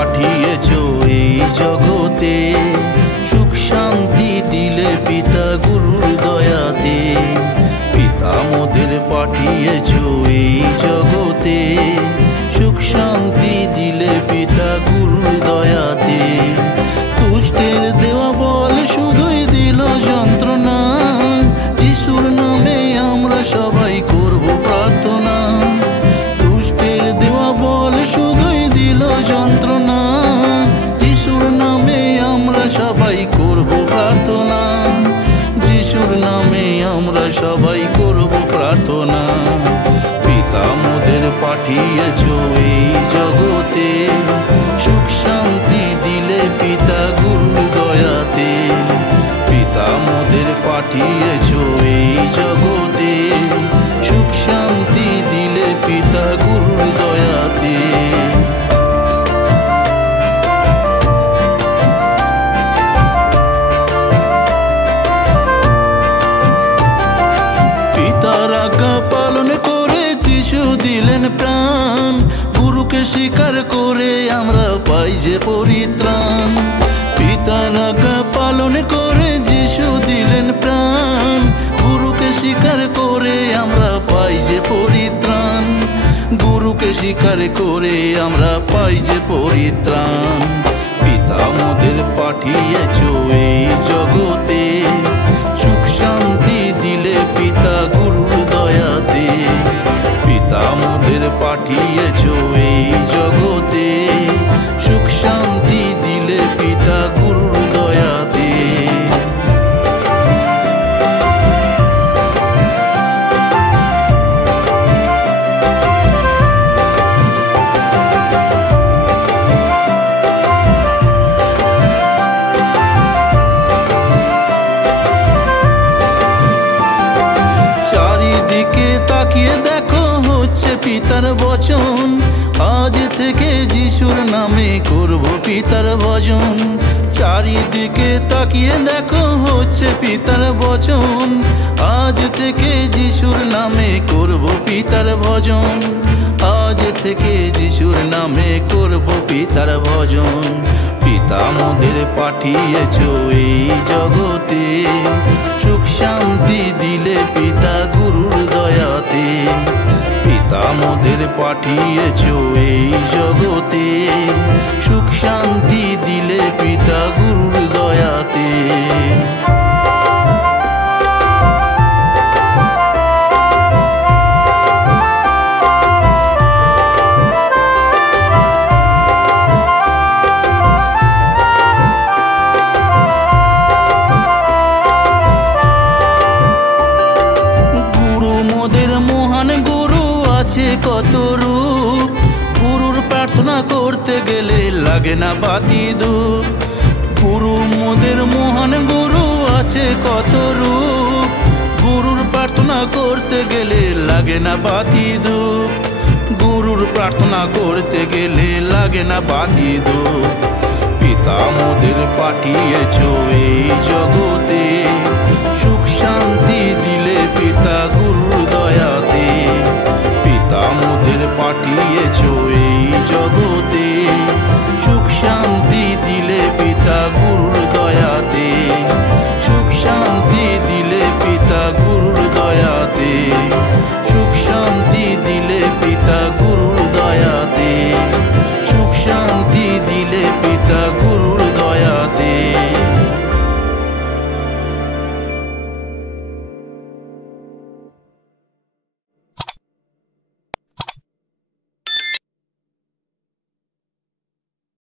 পাঠিয়েছো এই জগতে, সুখ শান্তি দিলে পিতা গুরুর দয়াতে। পিতা মোদের পাঠিয়েছো এই জগতে, সুখ শান্তি দিলে পিতা গুরুর দয়াতে। দুষ্টের দেওয়া বল শুধুই দিল যন্ত্রণা, যিশুর নামে আমরা সবাই করব প্রার্থনা। দুষ্টের দেওয়া বল শুধুই দিল যন্ত্রণা, যিশুর নামে আমরা সবাই করব প্রার্থনা। যিশুর নামে আমরা সবাই করব প্রার্থনা। পিতা মোদের পাঠিয়েছো এই জগতে, সুখ শান্তি দিলে পিতা গুরুর দয়াতে। পিতা মোদের পাঠিয়েছো এই জগতে, সুখ শান্তি দিলে পিতা গুরুর দয়াতে। পিতার আজ্ঞা পালন করে যিশু দিলেন প্রাণ, গুরুকে স্বীকার করে আমরা পাই যে পরিত্রাণ। পিতার আজ্ঞা পালন করে যিশু দিলেন প্রাণ, গুরুকে স্বীকার করে আমরা পাই যে পরিত্রাণ। গুরুকে স্বীকার করে আমরা পাই যে পরিত্রাণ। পিতা মোদের পাঠিয়েছো এই জগতে, সুখ শান্তি দিলে পিতা গুরুর দয়াতে। পিতা মোদের পাঠিয়েছো এই জগতে, সুখ শান্তি দিলে পিতা গুরুর দয়াতে। চারিদিকে তাকিয়ে দেখো হচ্ছে পিতার বচন, আজ থেকে যিশুর নামে করব পিতার ভজন। চারিদিকে তাকিয়ে দেখো হচ্ছে পিতার বচন, আজ থেকে যিশুর নামে করব পিতার ভজন। আজ থেকে যিশুর নামে করব পিতার ভজন। পিতা মোদের পাঠিয়েছো এই জগতে, সুখ শান্তি দিলে পিতা গুরুর দয়াতে। পিতা মোদের পাঠিয়েছো এই জগতে, সুখ শান্তি দিলে পিতা গুরুর দয়াতে। আছে কত রূপ, গুরুর প্রার্থনা করতে গেলে লাগে না বাতি ধূপ। গুরু মোদের মহান গুরু আছে কত রূপ, গুরুর প্রার্থনা করতে গেলে লাগে না বাতি ধূপ। গুরুর প্রার্থনা করতে গেলে লাগে না বাতি ধূপ। পিতা মোদের পাঠিয়েছো এই জগতে, সুখ শান্তি দিলে পিতা গুরু